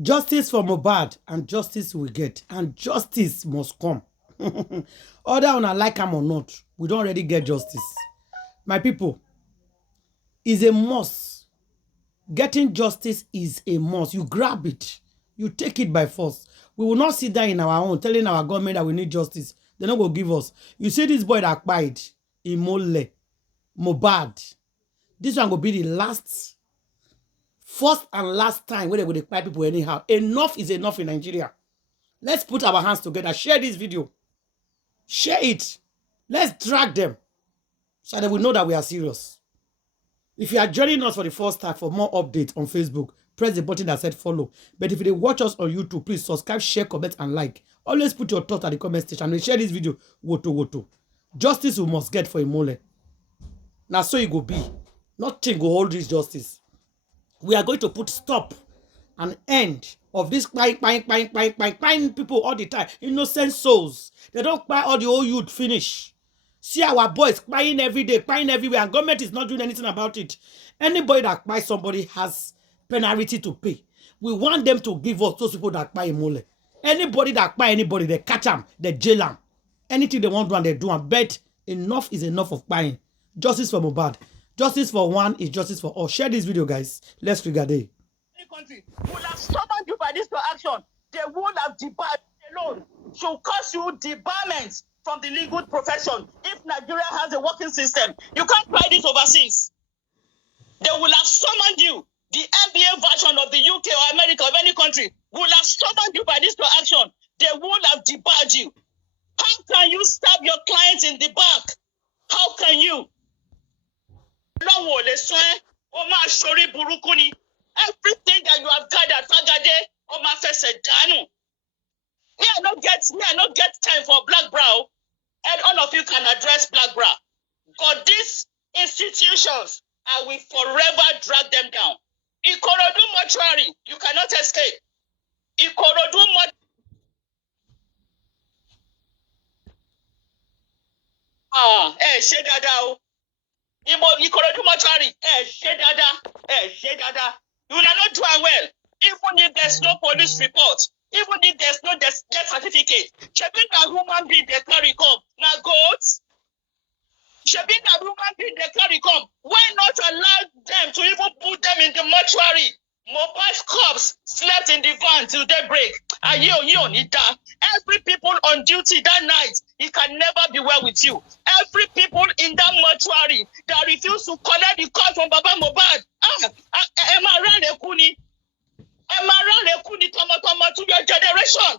Justice for Mohbad and justice we get. And justice must come. Other on a like am or not, we don't already get justice. My people, is a must. Getting justice is a must. You grab it. You take it by force. We will not sit down in our own telling our government that we need justice. They're not going to give us. You see this boy that cried in Mohbad. This one will be the first and last time where they will cry people anyhow. Enough is enough in Nigeria. Let's put our hands together. Share this video. Share it. Let's drag them so that we know that we are serious. If you are joining us for the first time for more updates on Facebook, press the button that said follow. But if you watch us on YouTube, please subscribe, share, comment, and like. Always put your thoughts at the comment section and share this video. Woto. Justice we must get for Imole. Now so it will be. Nothing will hold this justice. We are going to put stop and end of this crying people all the time. Innocent souls. They don't cry all the old youth finish. See our boys crying every day, crying everywhere, and government is not doing anything about it. Anybody that cries somebody has penalty to pay. We want them to give us those people that cry mole. Anybody that cry anybody, they catch them, they jail them. Anything they want to do and they do. And bet enough is enough of crying. Justice for Mohbad. Justice for one is justice for all. Share this video, guys. Let's regard it. Country will have summoned you by this to action. They would have debarred alone to cause you debarment from the legal profession. If Nigeria has a working system, you can't try this overseas. They will have summoned you. The NBA version of the UK or America or any country will have summoned you by this to action. They will have debarred you. How can you stab your clients in the back? How can you? Everything that you have gathered, me I not get time for black brow, and all of you can address black brow. But these institutions, I will forever drag them down. Ikorodu mortuary, you cannot escape. Ikorodu ṣe dada o. Ikorodu mortuary, ṣe dada. You will not do it well. Even if there's no police report, even if there's no death certificate, Shebi na human being they carry come. Now goats. Shebi na human being they carry come. Why not allow them to even put them in the mortuary? Mohbad's corpse slept in the van till daybreak. Every people on duty that night, it can never be well with you. Every people in that mortuary that refuse to collect the call from Baba Mohbad. To your generation.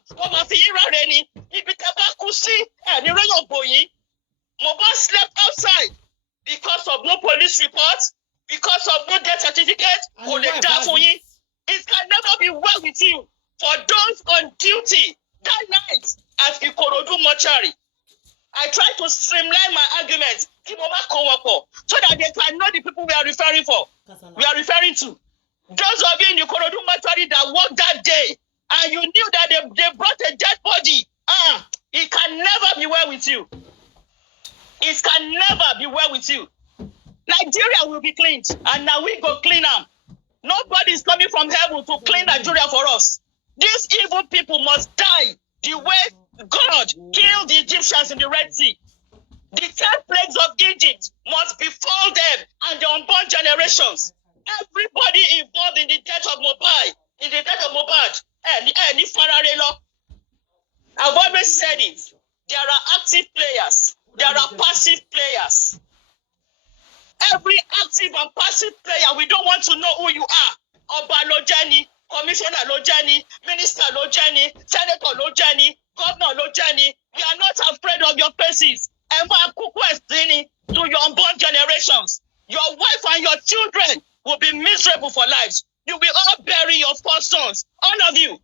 Mohbad slept outside because of no police report, because of no death certificate. It can never be well with you. For those on duty that night at the Ikorodu mortuary, I try to streamline my arguments so that they can know the people we are referring to. Those of you in the Ikorodu mortuary that worked that day, and you knew that they brought a dead body, it can never be well with you. It can never be well with you. Nigeria will be cleaned, and now we go clean them. Nobody is coming from heaven to clean Nigeria for us. These evil people must die the way God killed the Egyptians in the Red Sea. The 10 plagues of Egypt must befall them and their unborn generations. Everybody involved in the death of Mohbad, I've always said it. There are active players. There are passive players. Every active and passive player, we don't want to know who you are. Oba Lojani, Commissioner Lojani, Minister Lojani, Senator Lojani, Governor Lojani. We are not afraid of your faces. And to your unborn generations. Your wife and your children will be miserable for lives. You will all bury your 4 sons. All of you.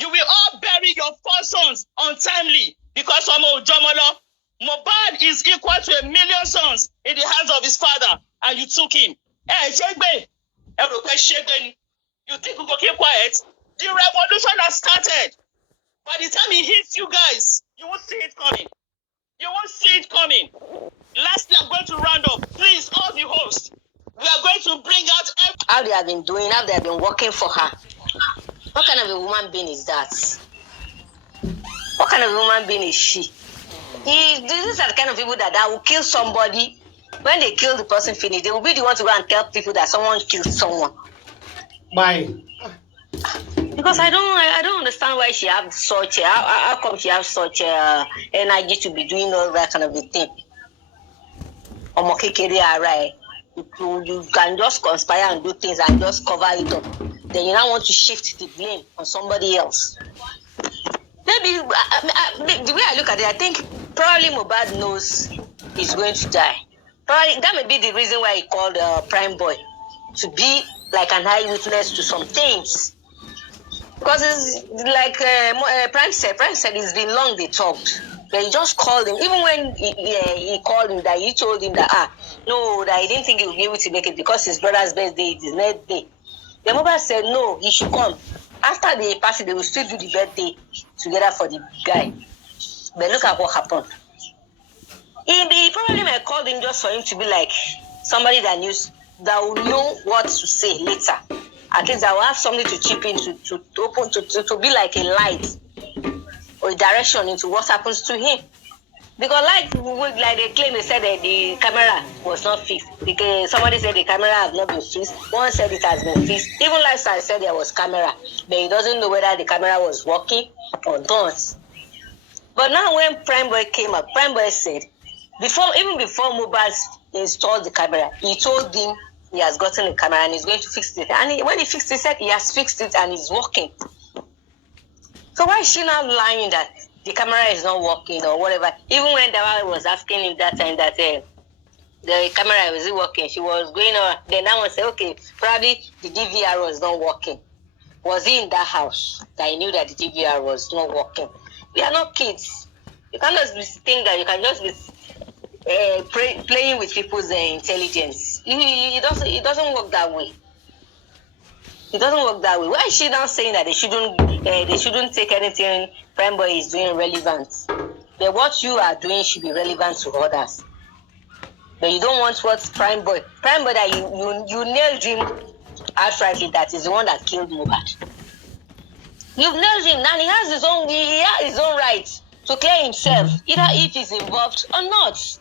You will all bury your 4 sons untimely because of Ojomolo. Mohbad is equal to 1 million sons in the hands of his father, and you took him. Shegbe. You think we will keep quiet? The revolution has started. By the time it hits you guys, you won't see it coming. You won't see it coming. Lastly, I'm going to round up. Please, all the hosts, we are going to bring out how they have been doing, how they have been working for her. What of a woman being is that? What kind of a woman being is she? These are the kind of people that will kill somebody. When they kill the person finish, they will be the one to go and tell people that someone killed someone. Why? Because I don't understand why she have such how come she have such energy to be doing all that kind of a thing. You can just conspire and do things and just cover it up. Then you now want to shift the blame on somebody else. Maybe the way I look at it, I think probably Mohbad knows he's going to die. Probably that may be the reason why he called Prime Boy to be like an eyewitness to some things. Because it's like Prime said it's been long they talked. They just called him. Even when he called him, that he told him that no, that he didn't think he would be able to make it because his brother's birthday is his next day. The mother said no, he should come. After the party, they will still do the birthday together for the guy. But look at what happened. He probably might call him just for him to be like somebody that will know what to say later. At least I will have something to chip in to be like a light or a direction into what happens to him. Because like they claim, they said that the camera was not fixed. Because somebody said the camera has not been fixed. One said it has been fixed. Even Lifestyle said there was camera, but he doesn't know whether the camera was working or not. But now when Prime Boy came up, Prime Boy said, even before Mohbad installed the camera, he told him he has gotten the camera and he's going to fix it. And when he fixed it, he said he has fixed it and it's working. So why is she now lying that the camera is not working or whatever? Even when Dawa was asking him that time that the camera was working, she was going on. Then that one said, okay, probably the DVR was not working. Was he in that house that he knew that the DVR was not working? We are not kids. You can't just think that you can just be playing with people's intelligence. It doesn't work that way. It doesn't work that way. Why is she now saying that they shouldn't take anything Prime Boy is doing relevant? But what you are doing should be relevant to others. But you don't want what Prime Boy that you nailed him outrightly that is the one that killed Mohbad. You've nailed him and he has his own right to clear himself, either if he's involved or not.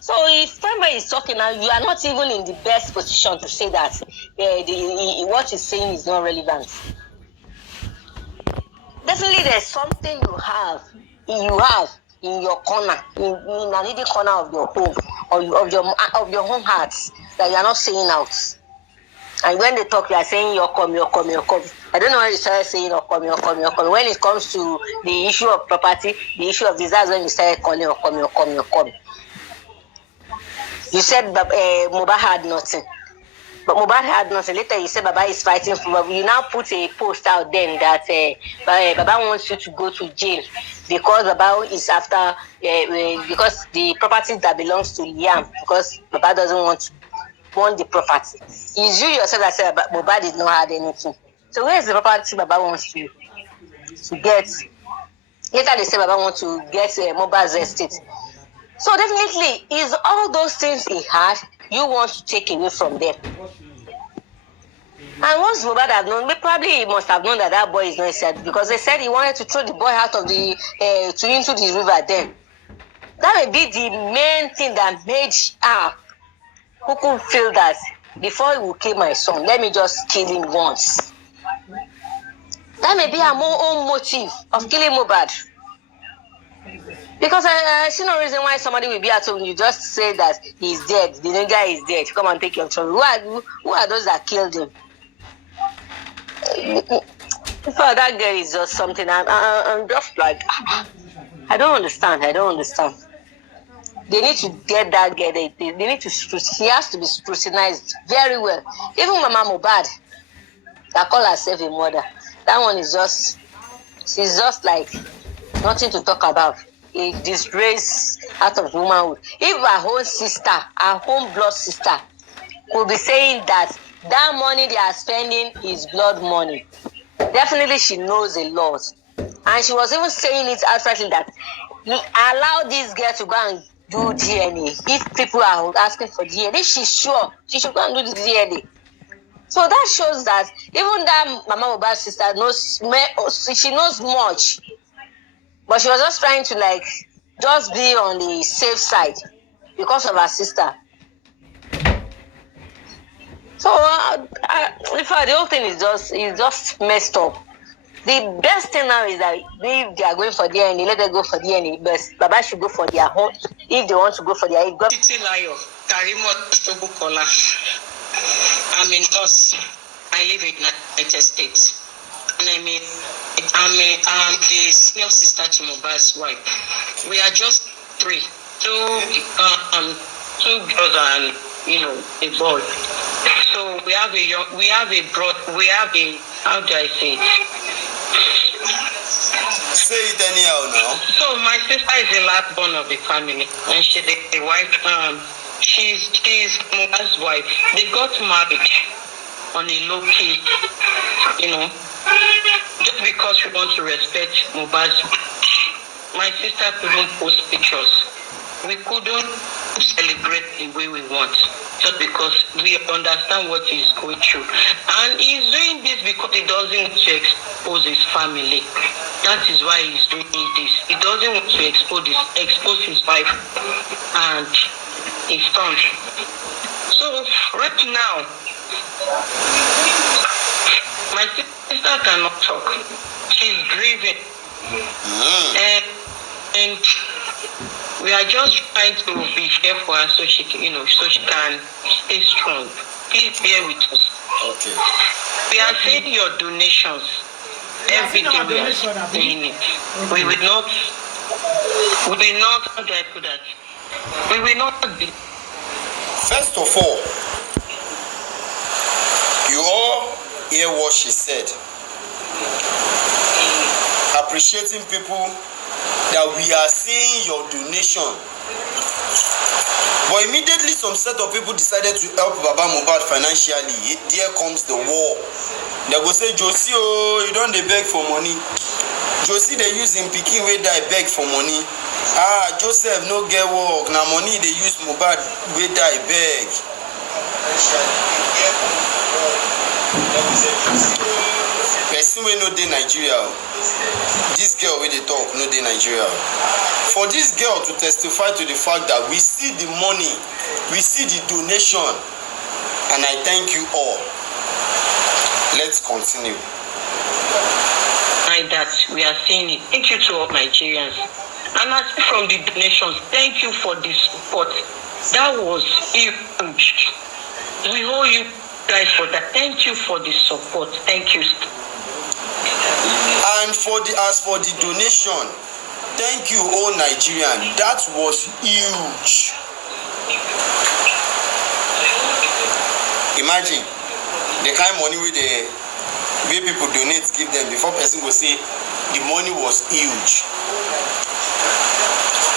So if Prime Boy is talking now, you are not even in the best position to say that what he's saying is not relevant. Definitely there's something you have in your corner, in an hidden corner of your home or of your own heart that you are not saying out. And when they talk, you are saying your come. I don't know why you started saying your come. When it comes to the issue of property, the issue of this, that's when you started calling your come. You said Mohbad had nothing. But Mohbad had nothing. Later you said Baba is fighting for Baba. You now put a post out then that Baba wants you to go to jail because Baba is after, because the property that belongs to Liam, because Baba doesn't want the property. It's you yourself that said Mohbad did not have anything. So where is the property Baba wants you to get? Later they say Baba wants to get Mohbad's estate. So definitely, is all those things he had, you want to take away from them. And once Mohbad had known, probably he must have known that boy is not inside, because they said he wanted to throw the boy out of into the river then. That may be the main thing that made who could feel that before he will kill my son, let me just kill him once. That may be her own motive of killing Mohbad. Because I see no reason why somebody will be at home. You just say that he's dead. The nigga is dead. Come and take your children. Who are those that killed him? That girl is just something. I'm just like, I don't understand. They need to get that girl. They need to. He has to be scrutinized very well. Even Mama Mohbad, that call herself a mother. That one is just. She's just like nothing to talk about. A disgrace out of womanhood. If her own sister, her own blood sister, will be saying that money they are spending is blood money, definitely she knows a lot. And she was even saying it outrightly that allow this girl to go and do DNA. If people are asking for DNA, she's sure she should go and do the DNA. So that shows that even that Mama Mohbad's sister she knows much, but she was just trying to like just be on the safe side because of her sister. So in fact, the whole thing is just messed up. The best thing now is that if they are going for DNA, let them go for DNA. But Baba should go for their own. If they want to go for their own. I'm in Los. I live in United States. And I'm the senior sister to Mohbad's wife. We are just three. Two girls and a boy. So we have a how do I say it? Say it anyhow now. So my sister is the last born of the family, and she's the wife. She's Mohbad's wife. They got married on a low key, just because we want to respect Mohbad's. My sister couldn't post pictures. We couldn't celebrate the way we want, just because we understand what he's going through. And he's doing this because he doesn't want to expose his family. That is why he's doing this. He doesn't want to expose his wife and his son. So right now, my sister cannot talk. She's grieving. And we are just trying to be here for her so she can, stay strong. Please bear with us. Okay. We are seeing your donations. Every day we are seeing it. Okay. We will not, how do I put that? We will not be. First of all, you all hear what she said. Appreciating people that we are seeing your donation. But immediately some set of people decided to help Baba Mohbad financially. There comes the war. They go say, Josie, oh, you don't dey beg for money. Josie, they use him pikin wey die beg for money. Joseph no get work. Na money they use Mohbad wey die beg. Person wey no dey Nigeria. This girl wey dey talk no dey Nigeria. For this girl to testify to the fact that we see the money, we see the donation, and I thank you all. Let's continue. Like that, we are seeing it. Thank you to all Nigerians. And as from the donations, thank you for the support. That was huge. We owe you guys for that. Thank you for the support. Thank you. And as for the donation, thank you all Nigerian. That was huge. Imagine the kind of money where people donate give them before person will say the money was huge.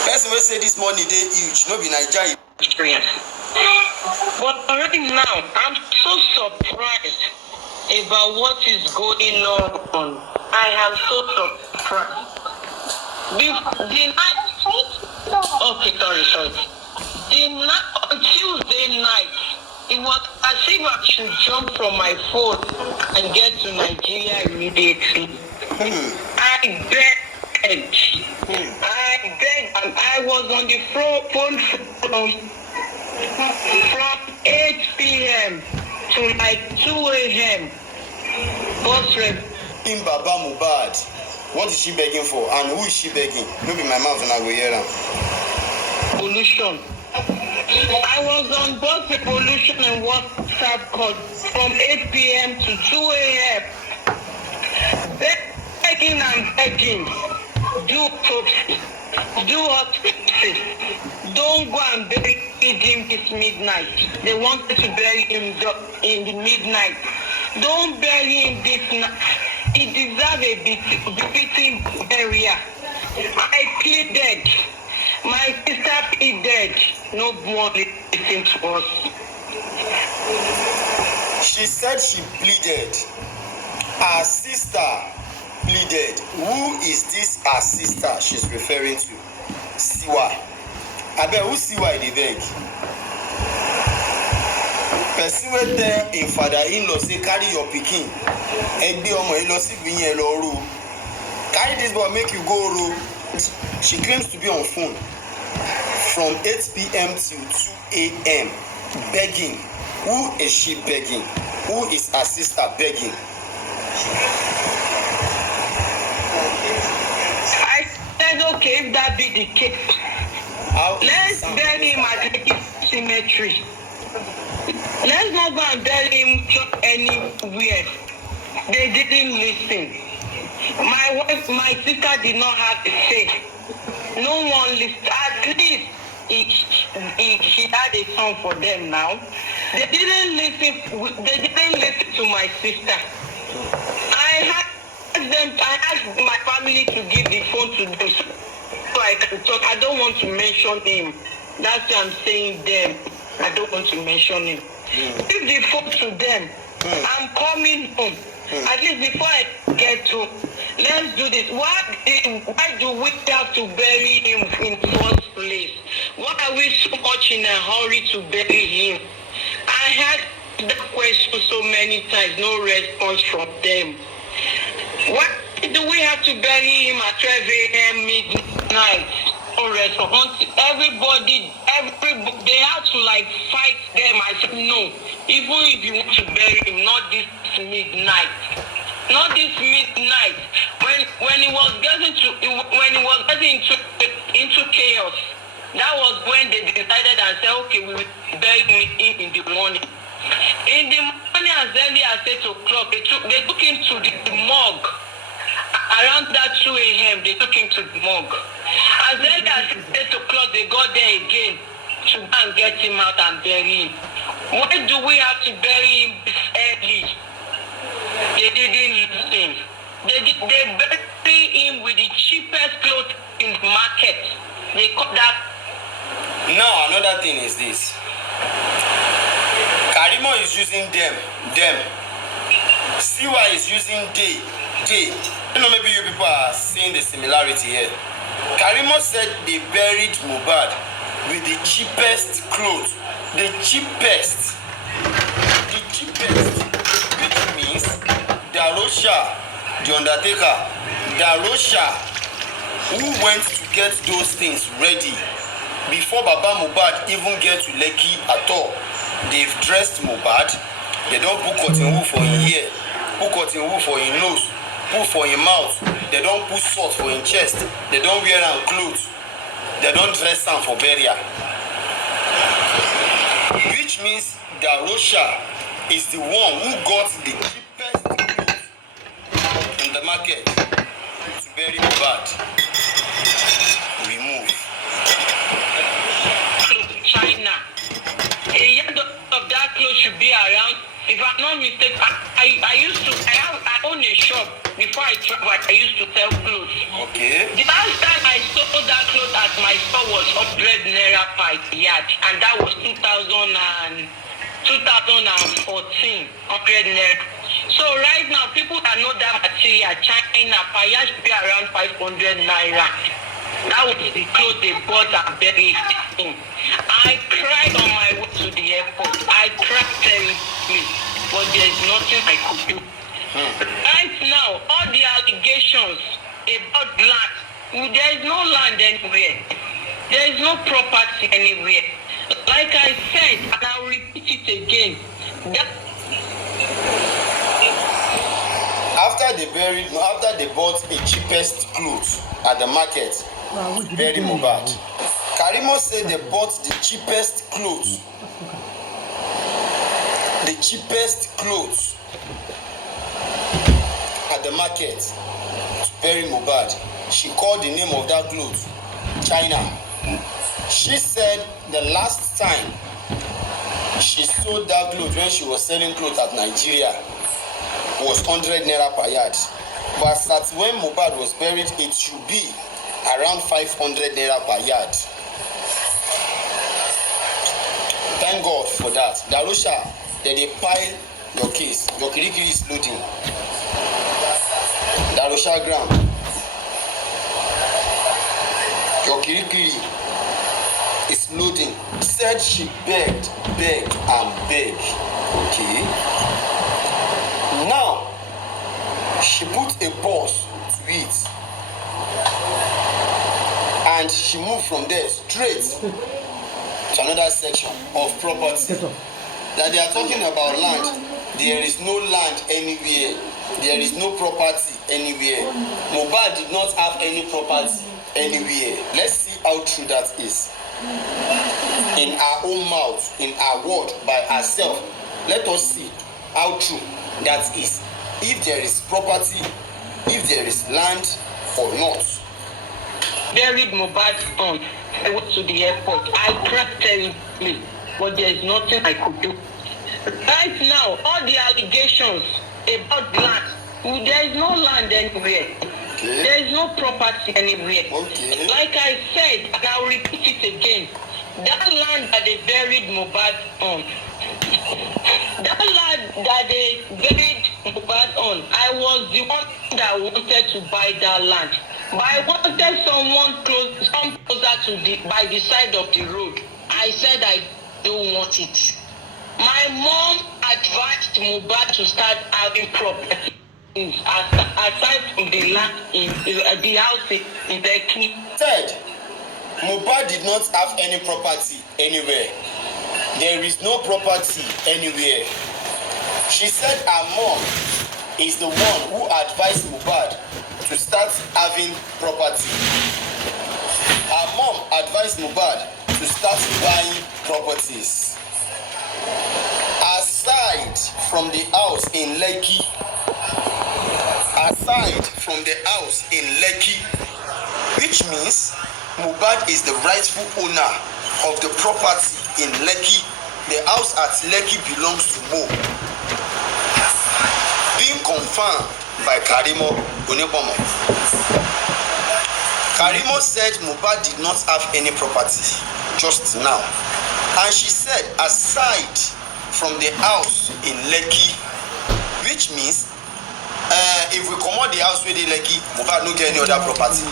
Person will say this money they huge, no be Nigeria. But already now, I'm so surprised about what is going on. I am so surprised. The night, okay, sorry. On Tuesday night, it was as if I should jump from my phone and get to Nigeria immediately. I begged, and I was on the phone from 8 p.m. to like 2 a.m. In Baba Mohbad, what is she begging for, and who is she begging? No be my mouth, and I go hear am. Pollution. I was on both the pollution and WhatsApp call from 8 p.m. to 2 a.m. Begging and begging. Do autopsy. Do autopsy. Don't go and bury him this midnight. They wanted to bury him in the midnight. Don't bury him this night. He deserves a beating burial. I pleaded. My sister pleaded. No one listened to us. She said she pleaded. Her sister pleaded. Who is this her sister she's referring to? Siwa. I bet who Siwa they beg? person wey tell im father-in-law say carry your pikin egbe ọmọ yìí lọ sí ibi yẹn lọ ro carry this boy make you go ro. She claims to be on phone from 8 p.m. till 2 a.m. begging. Who is she begging? Who is her sister begging? I said, okay, if that be the case, let's bury him at the cemetery. Let's not go and bury him anywhere. They didn't listen. My wife, my sister did not have to say. No one listened. At least she had a song for them now. They didn't listen. They didn't listen to my sister. I asked my family to give the phone to them so I can talk. I don't want to mention him. That's why I'm saying them. I don't want to mention him. Give the phone to them. I'm coming home. At least before I get home, let's do this. Why do we have to bury him in the first place? Why are we so much in a hurry to bury him? I had that question so many times, no response from them. Why do we have to bury him at 12 a.m. midnight? No response. Everybody, they have to like fight them. I said, no. Even if you want to bury him, not this midnight. Not this midnight. When he was getting into chaos, that was when they decided and said, okay, we will bury him in the morning. In the morning, as early as 8 o'clock, they took him to the morgue. Around that 2 a.m., they took him to the morgue. As early as 8 o'clock, they got there again to go and get him out and bury him. Why do we have to bury him early? They didn't listen. They bury him with the cheapest clothes in the market. They cut that. Now, another thing is this. Karimo is using them. Siwa is using they. You know, maybe you people are seeing the similarity here. Karimo said they buried Mohbad with the cheapest clothes. The cheapest. Which means Divroce, the undertaker, Divroce, who went to get those things ready before Baba Mohbad even get to Lekki at all. They've dressed Mohbad. They don't put cotton wool for his ear, put cotton wool for his nose, put for his mouth. They don't put salt for his chest. They don't wear him clothes. They don't dress him for burial. Which means Divroce is the one who got the cheapest clothes in the market to bury Mohbad. We move. China. A yard of that clothes should be around. If I'm not mistaken, I own a shop. Before I travel, I used to sell clothes. Okay. The last time I sold that clothes at my store was 100 naira per yard, and that was 2014, 100 naira. So right now, people that know that material, China, per yard should be around 500 naira. That was the clothes they bought and buried in. I cried on my way to the airport. I cried terribly, but there's nothing I could do. Right now, all the allegations about land, there is no land anywhere. There is no property anywhere. Like I said, and I'll repeat it again. After they bought the cheapest clothes at the market, bury Mohbad. Karimo said they bought the cheapest clothes. The cheapest clothes at the market to bury Mohbad. She called the name of that clothes China. She said the last time she sold that clothes when she was selling clothes at Nigeria was 100 naira per yard. But at when Mohbad was buried, it should be around 500 naira per yard. Thank God for that. Divroce, they pile your case. Your kirikiri is loading. Divroce ground. Your kirikiri is loading. Said she begged and begged. Okay. Now, she put a pause to it. And she moved from there straight to another section of property. That they are talking about land. There is no land anywhere. There is no property anywhere. Mohbad did not have any property anywhere. Let's see how true that is. In our own mouth, in our word, by herself. Let us see how true that is. If there is property, if there is land or not. Buried Mohbad on. I went to the airport. I cried terribly, but there is nothing I could do. Right now, all the allegations about land, there is no land anywhere. Okay. There is no property anywhere. Okay. Like I said, I'll repeat it again. That land that they buried Mohbad on, that land that they buried Mohbad on, I was the one that wanted to buy that land. But I wanted someone closer to by the side of the road. I said I don't want it. My mom advised Mohbad to start having property aside from the land in the house in Turkey. Third, Mohbad did not have any property anywhere. There is no property anywhere. She said her mom is the one who advised Mohbad to start having property. Her mom advised Mohbad to start buying properties. Aside from the house in Lekki, which means Mohbad is the rightful owner of the property in Lekki. The house at Lekki belongs to Mo. Being confirmed by Karimo Onipomo. Karimo said Mohbad did not have any property just now. And she said aside from the house in Lekki, which means if we come out the house with the Lekki, Mohbad no get any other property.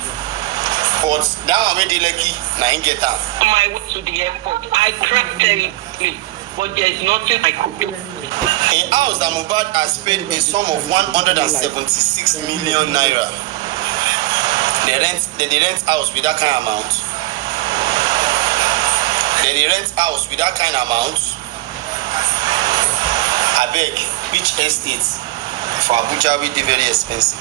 But that one with the Lekki, na him get am. On my way to the airport, I cried terribly, but there is nothing I could do. A house that Mohbad has paid a sum of 176 million naira. They rent house with that kind of amount. I beg, which estate for Abuja will be very expensive?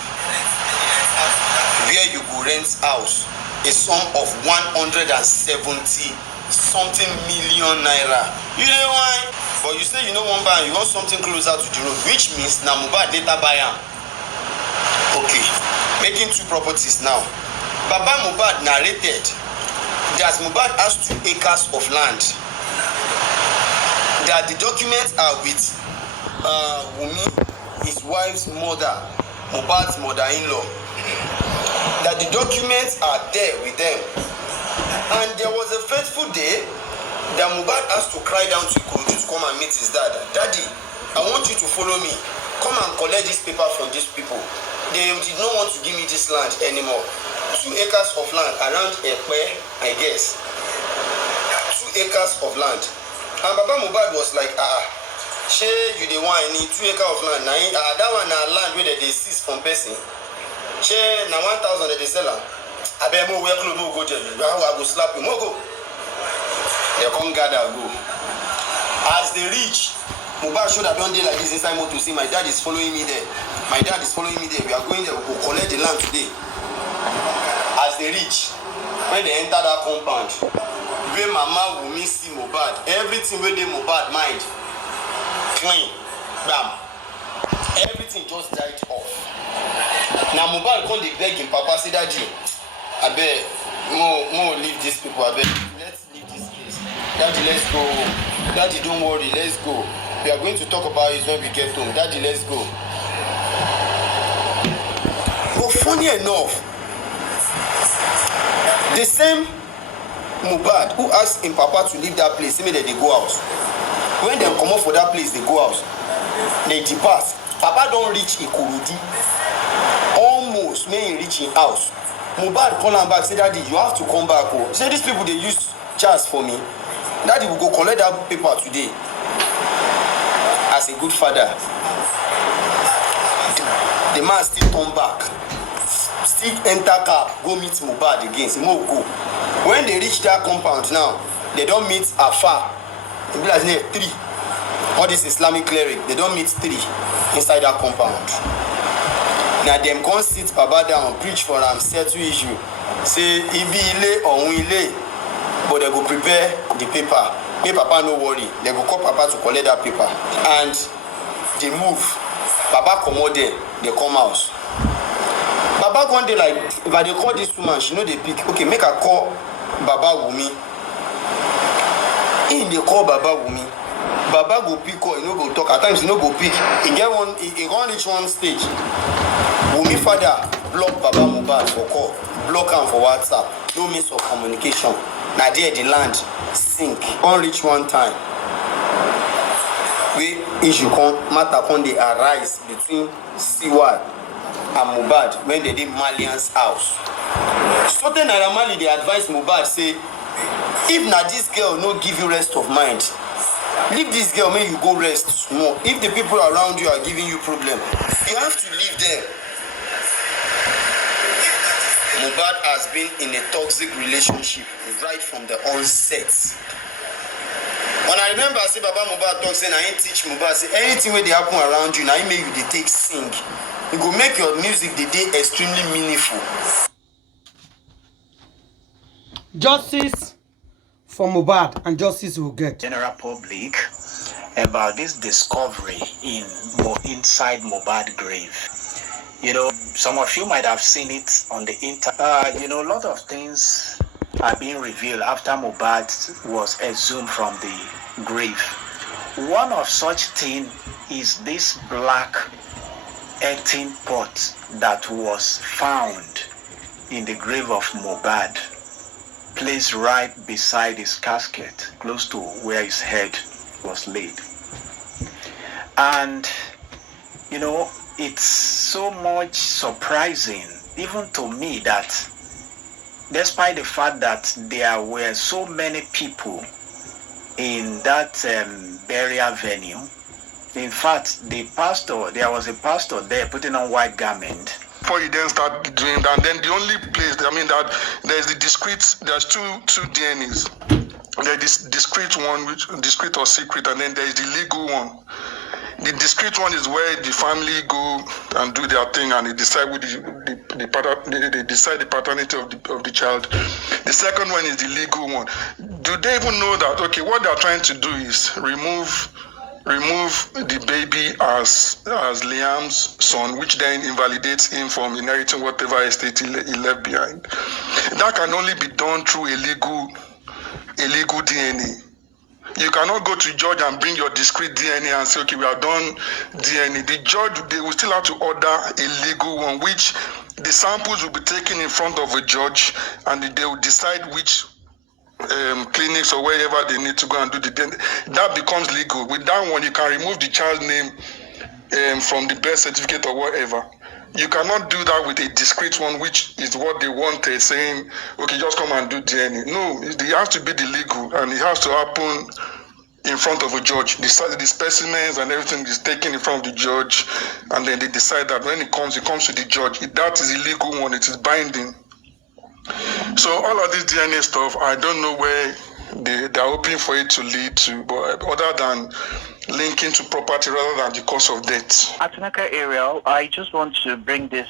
Where you go rent house, a sum of 170 something million naira. You know why? But you say you know one buy, you want something closer to the road, which means na Mohbad later buy am. Okay, making two properties now. Baba Mohbad narrated that Mohbad has 2 acres of land. That the documents are with Wumi, his wife's mother, Mohbad's mother-in-law. That the documents are there with them. And there was a fateful day that Mohbad has to cry down to Ikoji to come and meet his dad. Daddy, I want you to follow me. Come and collect this paper from these people. They did not want to give me this land anymore. 2 acres of land around Ekwe, I guess. 2 acres of land. And Baba Mohbad was like, shey you the one need 2 acres of land. That one na land where they seize from person. Shey na 1,000 they sell am. Abeg mo wear clothes mo go there. I go slap you. Mo go. They come gather go. As they reach, Mohbad should have done day like this inside motor. See, my dad is following me there. We are going there. We go collect the land today. As they reach, when they enter that compound, where Mama Wunmi see Mohbad, everything where they Mohbad mind clean, bam. Everything just died off. Now Mohbad come dey beg him papa say, Daddy, abeg, mo leave these people, abeg. Let's leave this place. Daddy, let's go. Daddy, don't worry, let's go. We are going to talk about it when we get home. Daddy, let's go. But funny enough, the same Mohbad who asked him papa to leave that place, say make they go out. When they come up for that place, they go out. They depart. Papa don't reach Ikorodu. Almost may he reach his house. Mohbad call him back, say, Daddy, you have to come back. Oh. Say these people they use just for me, daddy will go collect that paper today. As a good father, the man still turn back, still enter car, go meet Mohbad again. Say, Mo go. When they reach that compound now, they don't meet afar. They be like 3. All this Islamic cleric, they don't meet 3 inside that compound. Now them come sit Baba down, preach for am, settle issue. Say ibi ile or ile, but they go prepare the paper. Make Papa no worry. They go call Papa to collect that paper, and they move. Baba come out there, they come out. Baba one day like, if I dey call this woman, she know they pick. Okay, make her call Baba Wumi. If they call Baba Wumi, Baba go pick or he no go talk. At times he no go pick. He can't reach one stage. Wumi father block Baba Mohbad for call, block him for WhatsApp. No means of communication. Na there the land sink. Can't reach one time. We issue matter come dey arise between Siwa and Mohbad when they did Malian's house. Certain Naira Marley they advise Mohbad say, if na this girl no give you rest of mind, leave this girl, make you go rest small. If the people around you are giving you problem, you have to leave them. Mohbad has been in a toxic relationship right from the onset. When I remember, I say Baba Mohbad talk, say I ain't teach Mohbad, say anything where they happen around you, now I make you they take sing. You go make your music the day extremely meaningful. Justice for Mohbad, and justice will get. General public about this discovery inside Mohbad grave. You know, some of you might have seen it on the internet. You know, a lot of things are being revealed after Mohbad was exhumed from the grave. One of such things is this black earthen pot that was found in the grave of Mohbad, placed right beside his casket, close to where his head was laid. And, you know, it's so much surprising, even to me, that despite the fact that there were so many people in that burial venue, in fact, there was a pastor there putting on white garment. Before you then start doing that, and then the only place, that there's the discrete, there's two DNAs. There's this discrete one, which discrete or secret, and then there's the legal one. The discrete one is where the family go and do their thing, and they decide they decide the paternity of the child. The second one is the legal one. Do they even know that? Okay, what they're trying to do is remove the baby as Liam's son, which then invalidates him from inheriting whatever estate he left behind. That can only be done through a legal DNA. You cannot go to judge and bring your discrete DNA and say, okay, we have done DNA. The judge, they will still have to order a legal one, which the samples will be taken in front of a judge, and they will decide which clinics or wherever they need to go and do the DNA. That becomes legal. With that one, you can remove the child's name from the birth certificate or whatever. You cannot do that with a discrete one, which is what they wanted, saying, okay, just come and do DNA. No, it has to be the legal, and it has to happen in front of a judge. The specimens and everything is taken in front of the judge, and then they decide that when it comes to the judge. That is a legal one. It is binding. So all of this DNA stuff, I don't know where they're hoping for it to lead to, but other than linking to property rather than the cause of death. Atinaka Ariel, I just want to bring this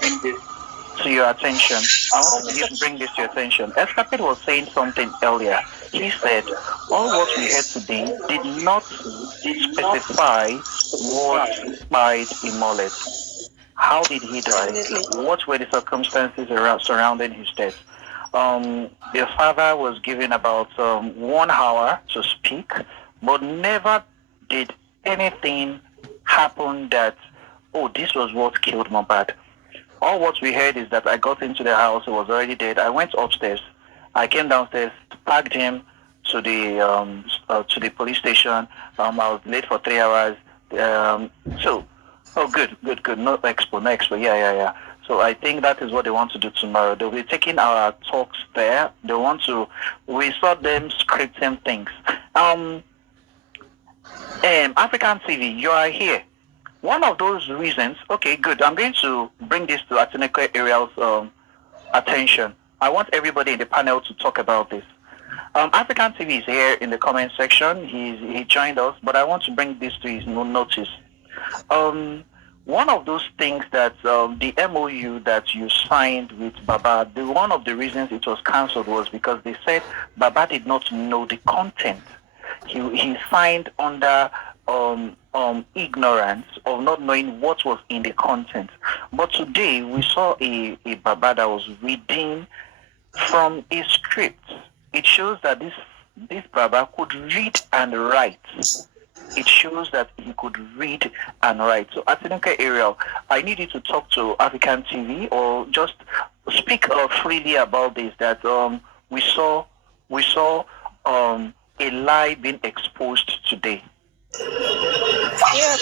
to your attention. I want to just bring this to your attention. Escapade was saying something earlier. He said, all what we heard today did not specify what spied Imolet. How did he die? What were the circumstances surrounding his death? Their father was given about 1 hour to speak, but never did anything happen that, oh, this was what killed Mohbad. All what we heard is that I got into the house, he was already dead. I went upstairs. I came downstairs, packed him to the police station. I was late for 3 hours. Oh, good. No expo. Yeah. So I think that is what they want to do tomorrow. They'll be taking our talks there. We saw them scripting things. African TV, you are here. One of those reasons, okay, good. I'm going to bring this to Etiko Ariel's attention. I want everybody in the panel to talk about this. African TV is here in the comment section. He joined us, but I want to bring this to his notice. One of those things that the MOU that you signed with Baba, one of the reasons it was cancelled was because they said Baba did not know the content. He signed under ignorance of not knowing what was in the content. But today we saw a Baba that was reading from a script. It shows that this Baba could read and write. It shows that he could read and write. So, Etiko Ariel, I need you to talk to African TV or just speak freely about this. That we saw a lie being exposed today. Yeah.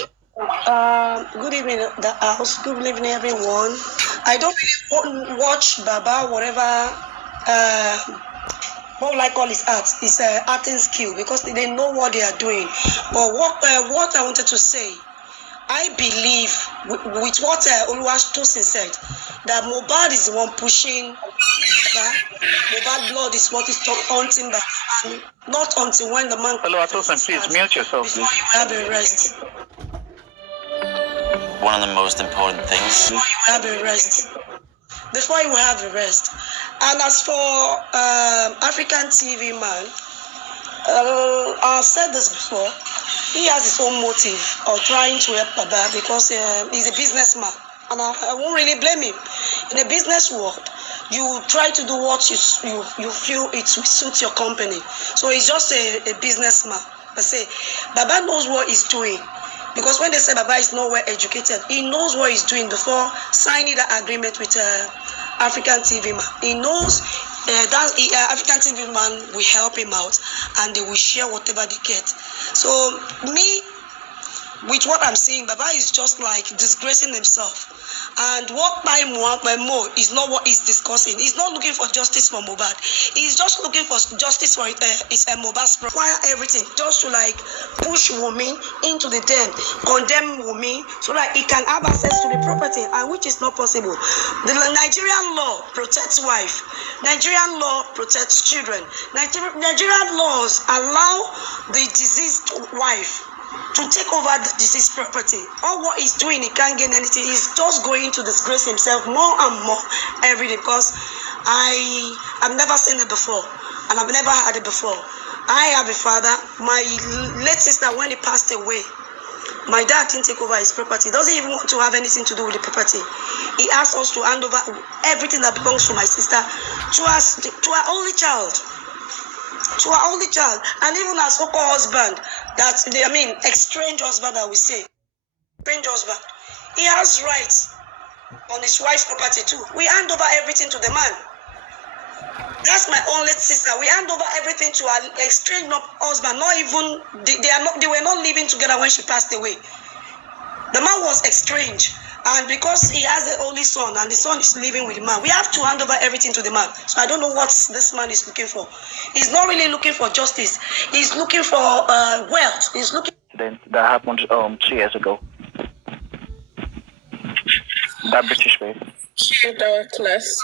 Good evening, the house. Good evening, everyone. I don't really watch Baba, whatever. What I call his art is acting skill because they know what they are doing. But what I wanted to say, I believe with what Oluwatosin said, that Mohbad is the one pushing that. Mohbad blood is what is haunting back, and not until when the man. Oluwatosin, please mute yourself. Before you have a rest. One of the most important things. Before you have a rest. Before you have a rest. And as for African TV man, I've said this before, he has his own motive of trying to help Baba because he's a businessman. And I won't really blame him. In a business world, you try to do what you feel it will suit your company. So he's just a businessman. I say, Baba knows what he's doing. Because when they say Baba is not well educated, he knows what he's doing before signing the agreement with African TV man. He knows that African TV man will help him out and they will share whatever they get. So me, with what I'm saying, Baba is just like disgracing himself. And what time Mo is not what he's discussing. He's not looking for justice for Mohbad. He's just looking for justice for his Mohbad's require everything just to like push Wunmi into the den, condemn Wunmi so that he can have access to the property, and which is not possible. The Nigerian law protects wife. Nigerian law protects children. Nigerian laws allow the deceased wife to take over the deceased property. All what he's doing, he can't gain anything. He's just going to disgrace himself more and more every day because I've never seen it before and I've never had it before. I have a father. My late sister, when he passed away, my dad didn't take over his property. He doesn't even want to have anything to do with the property. He asked us to hand over everything that belongs to my sister to our only child. To our only child, and even our so-called husband, estranged husband that we say, estranged husband, he has rights on his wife's property too. We hand over everything to the man. That's my only sister. We hand over everything to our estranged husband. Not even they were not living together when she passed away. The man was estranged. And because he has an only son and the son is living with the man, we have to hand over everything to the man. So I don't know what this man is looking for. He's not really looking for justice. He's looking for wealth. He's looking. That happened 2 years ago. That British way. Class.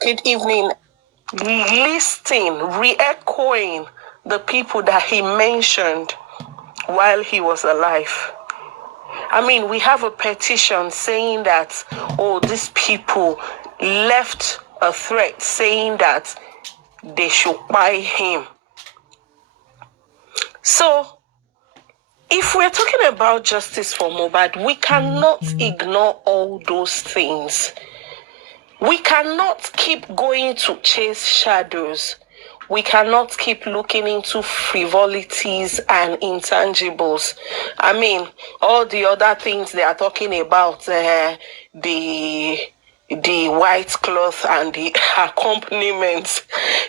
Good evening. Listing, re-echoing the people that he mentioned while he was alive. I mean, we have a petition saying that, these people left a threat saying that they should buy him. So, if we're talking about justice for Mohbad, we cannot ignore all those things. We cannot keep going to chase shadows. We cannot keep looking into frivolities and intangibles. I mean, all the other things they are talking about, the white cloth and the accompaniments,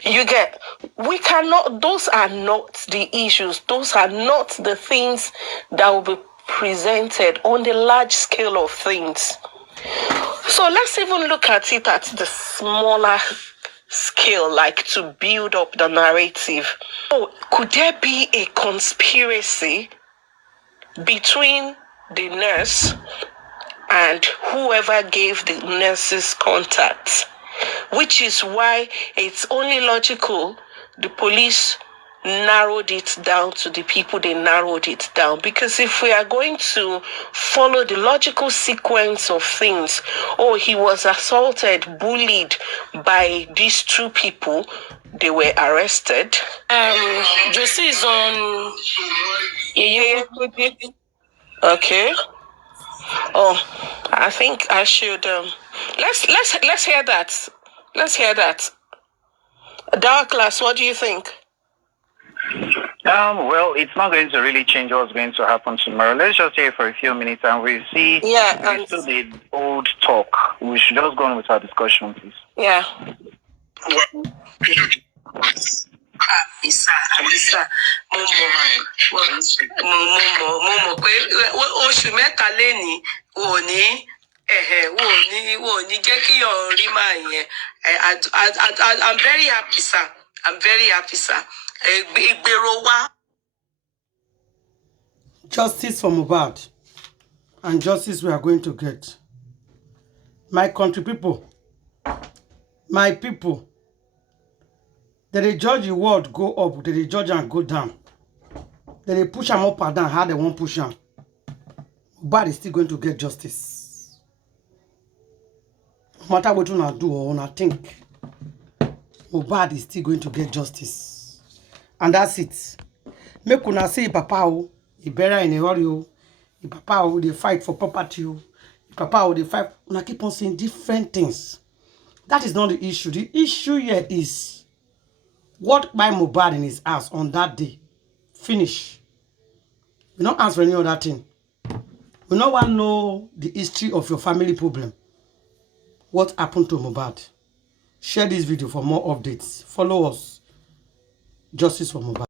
we cannot, those are not the issues. Those are not the things that will be presented on the large scale of things. So let's even look at it at the smaller scale, like to build up the narrative. Oh, could there be a conspiracy between the nurse and whoever gave the nurse's contacts? Which is why it's only logical the police narrowed it down to the people they narrowed it down. Because if we are going to follow the logical sequence of things, oh, he was assaulted, bullied by these two people, they were arrested. Josie is on. Okay. Oh, I think I should. Let's hear that. Let's hear that. Douglas, what do you think? Well, it's not going to really change what's going to happen tomorrow. Let's just hear for a few minutes and we'll see. Yeah, and still the old talk. We should just go on with our discussion, please. Yeah. I'm very happy, sir. I'm very happy, sir. Justice for Mohbad, and justice we are going to get. My country people, my people, that they judge the world go up, that they judge and go down. That they push them up and down, how they won't push them. Mohbad is still going to get justice. No matter what you do or not think, Mohbad is still going to get justice. And that's it. Make una say papa, he better in a hurry. Papa, they fight for property. Papa, they fight. Una keep on saying different things. That is not the issue. The issue here is what by Mohbad in his house on that day. Finish. We don't answer any other thing. We don't want to know the history of your family problem. What happened to Mohbad? Share this video for more updates. Follow us. Justice for Mohbad.